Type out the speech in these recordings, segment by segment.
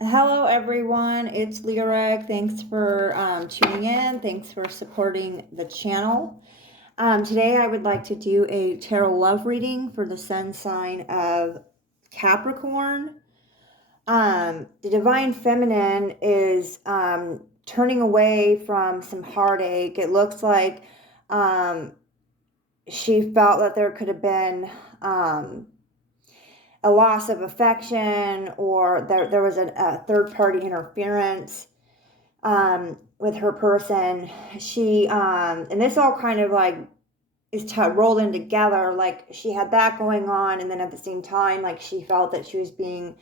Hello, everyone. It's Lyric. Thanks for tuning in. Thanks for supporting the channel. Today, I would like to do a tarot love reading for the sun sign of Capricorn. The Divine Feminine is turning away from some heartache. It looks like she felt that there could have been a loss of affection, or there was a third-party interference with her person. She and this all kind of like is rolled in together. Like she had that going on, and then at the same time, like she felt that she was being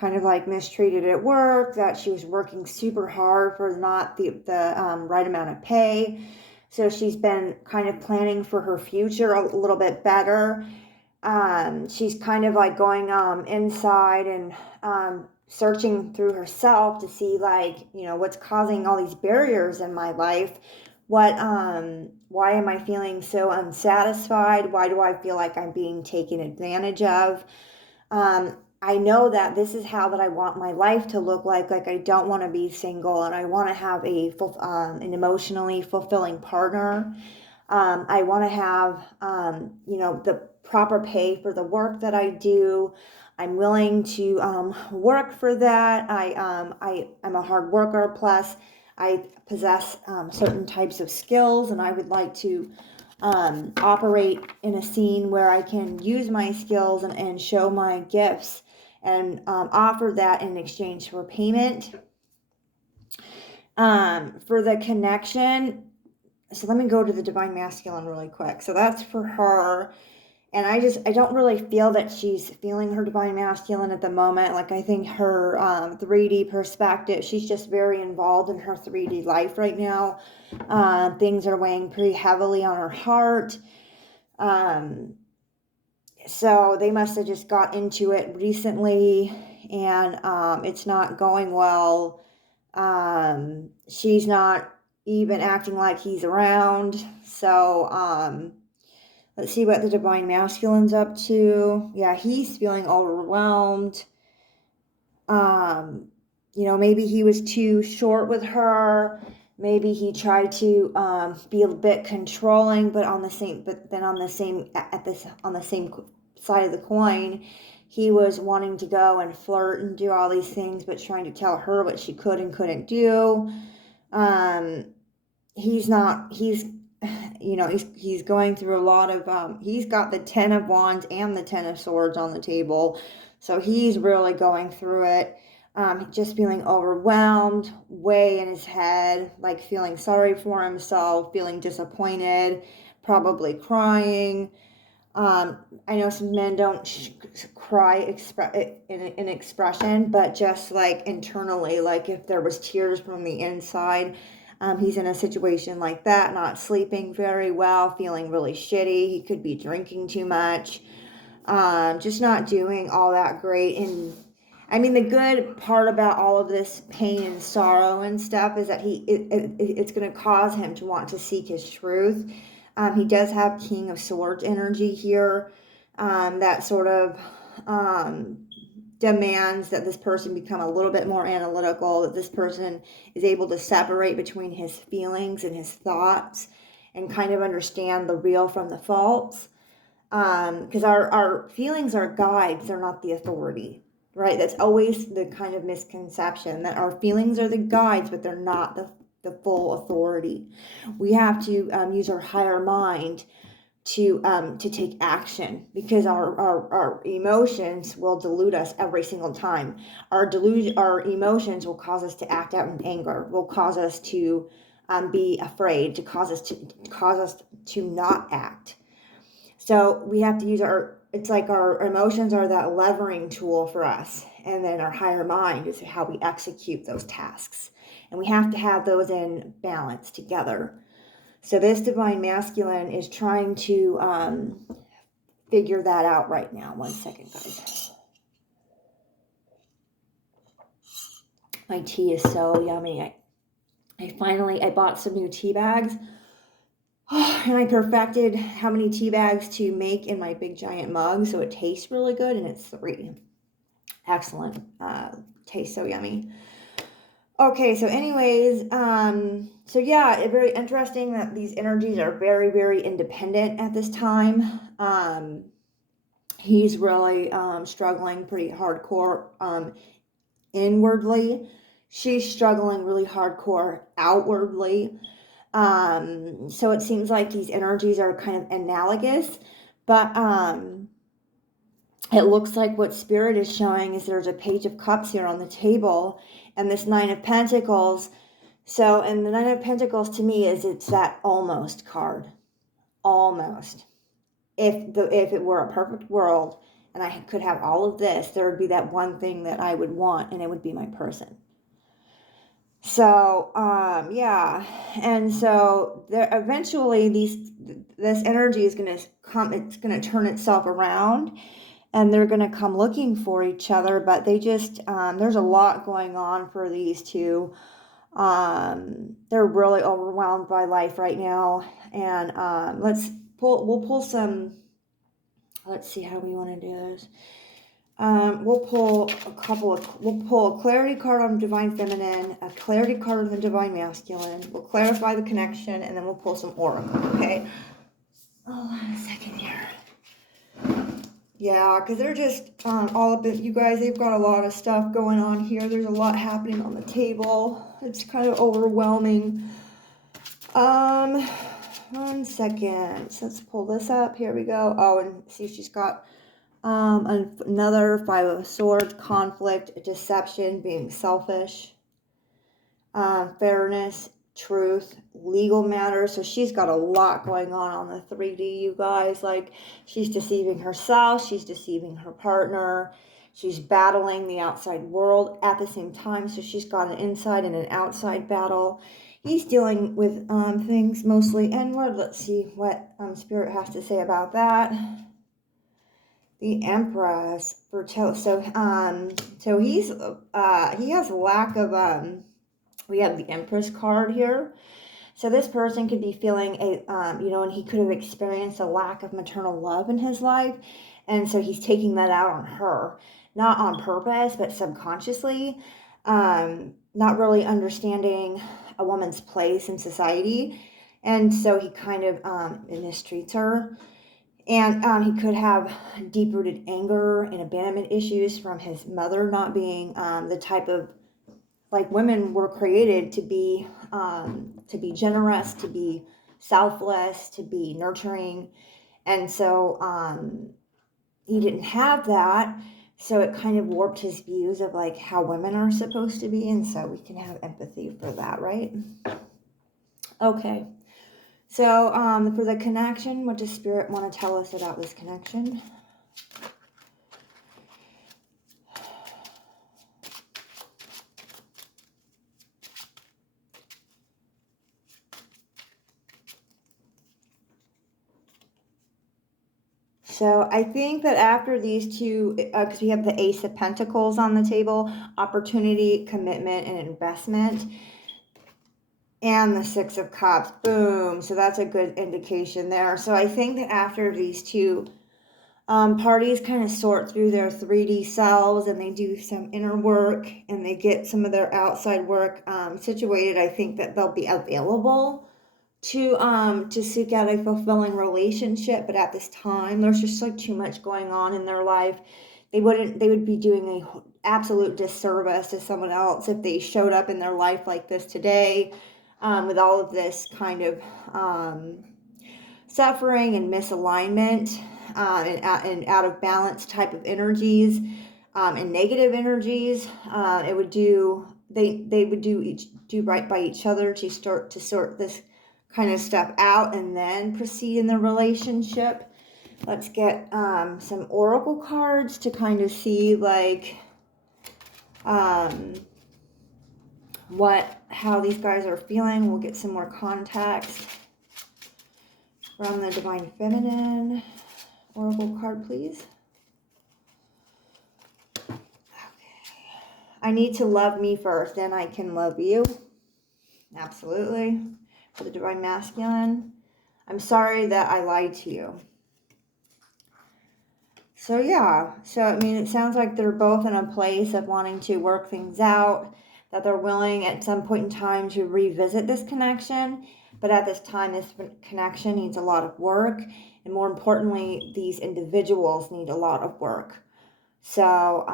kind of like mistreated at work, that she was working super hard for not the right amount of pay. So she's been kind of planning for her future a little bit better. She's kind of like going inside and searching through herself to see, like, you know, what's causing all these barriers in my life. Why am I feeling so unsatisfied? Why do I feel like I'm being taken advantage of? I know that this is how that I want my life to look like. Like, I don't want to be single, and I want to have an emotionally fulfilling partner. I want to have, you know, the proper pay for the work that I do. I'm willing to work for that. I'm a hard worker. Plus, I possess certain types of skills, and I would like to operate in a scene where I can use my skills and show my gifts and offer that in exchange for payment. For the connection, so let me go to the Divine Masculine really quick. So that's for her. And I don't really feel that she's feeling her Divine Masculine at the moment. Like, I think her 3D perspective, she's just very involved in her 3D life right now. Things are weighing pretty heavily on her heart. So they must have just got into it recently, and it's not going well. She's not even acting like he's around. So let's see what the Divine Masculine's up to. Yeah, he's feeling overwhelmed. You know, maybe he was too short with her. Maybe he tried to be a bit controlling, but on the same side of the coin, he was wanting to go and flirt and do all these things, but trying to tell her what she could and couldn't do. He's you know, he's going through a lot of he's got the 10 of Wands and the 10 of Swords on the table, so he's really going through it. Just feeling overwhelmed, way in his head, like feeling sorry for himself, feeling disappointed, probably crying. I know some men don't cry in expression, but just like internally, like if there was tears from the inside. He's in a situation like that, not sleeping very well, feeling really shitty. He could be drinking too much, just not doing all that great. And I mean, the good part about all of this pain and sorrow and stuff is that it's going to cause him to want to seek his truth. He does have King of Swords energy here. That sort of demands that this person become a little bit more analytical, that this person is able to separate between his feelings and his thoughts and kind of understand the real from the false. Because our feelings are guides, they're not the authority, right? That's always the kind of misconception, that our feelings are the guides, but they're not the full authority. We have to use our higher mind to take action, because our emotions will delude us every single time. Our emotions will cause us to act out in anger, will cause us to be afraid, to cause us to not act. So we have to use it's like our emotions are that levering tool for us, and then our higher mind is how we execute those tasks, and we have to have those in balance together. So this Divine Masculine is trying to figure that out right now. One second, guys. My tea is so yummy. I bought some new tea bags. And I perfected how many tea bags to make in my big giant mug, so it tastes really good, and it's 3. Excellent tastes so yummy. Okay, so anyways, so yeah, it's very interesting that these energies are very, very independent at this time. He's really struggling pretty hardcore inwardly. She's struggling really hardcore outwardly. So it seems like these energies are kind of analogous, but it looks like what Spirit is showing is there's a Page of Cups here on the table and this Nine of Pentacles. So, and the Nine of Pentacles to me it's that almost card. Almost. If it were a perfect world and I could have all of this, there would be that one thing that I would want, and it would be my person. So, yeah. And so there eventually this energy is going to come, it's going to turn itself around, and they're going to come looking for each other, but they just, there's a lot going on for these two. They're really overwhelmed by life right now. And, we'll pull some, let's see how we want to do this. We'll pull a clarity card on Divine Feminine, a clarity card on the Divine Masculine. We'll clarify the connection, and then we'll pull some oracle, okay? Oh, a second here. Yeah, because they're just all up in, you guys, they've got a lot of stuff going on here. There's a lot happening on the table. It's kind of overwhelming. 1 second. So let's pull this up. Here we go. Oh, and see, she's got another Five of Swords, conflict, deception, being selfish, fairness, truth, legal matters. So she's got a lot going on the 3D, you guys. Like, she's deceiving herself, she's deceiving her partner, she's battling the outside world at the same time. So she's got an inside and an outside battle. He's dealing with things mostly inward. Let's see what Spirit has to say about that. The Empress for so he has a lack of we have the Empress card here. So this person could be feeling and he could have experienced a lack of maternal love in his life, and so he's taking that out on her, not on purpose but subconsciously, not really understanding a woman's place in society, and so he kind of mistreats her. And he could have deep-rooted anger and abandonment issues from his mother not being the type of, like, women were created to be generous, to be selfless, to be nurturing. And so he didn't have that. So it kind of warped his views of, like, how women are supposed to be. And so we can have empathy for that, right? Okay. So, for the connection, what does Spirit want to tell us about this connection? So, I think that after these two, because we have the Ace of Pentacles on the table, opportunity, commitment, and investment. And the Six of Cups, boom. So that's a good indication there. So I think that after these two parties kind of sort through their 3D selves and they do some inner work and they get some of their outside work situated, I think that they'll be available to seek out a fulfilling relationship. But at this time, there's just like too much going on in their life. They would be doing a absolute disservice to someone else if they showed up in their life like this today. With all of this kind of suffering and misalignment and out of balance type of energies and negative energies, they would do right by each other to start to sort this kind of stuff out and then proceed in the relationship. Let's get some oracle cards to kind of see, like, how these guys are feeling. We'll get some more context from the Divine Feminine. Oracle card, please. Okay. I need to love me first, then I can love you. Absolutely. For the Divine Masculine. I'm sorry that I lied to you. So yeah, so I mean, it sounds like they're both in a place of wanting to work things out, that they're willing at some point in time to revisit this connection, but at this time, this connection needs a lot of work, and more importantly, these individuals need a lot of work. So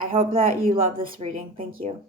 I hope that you love this reading. Thank you.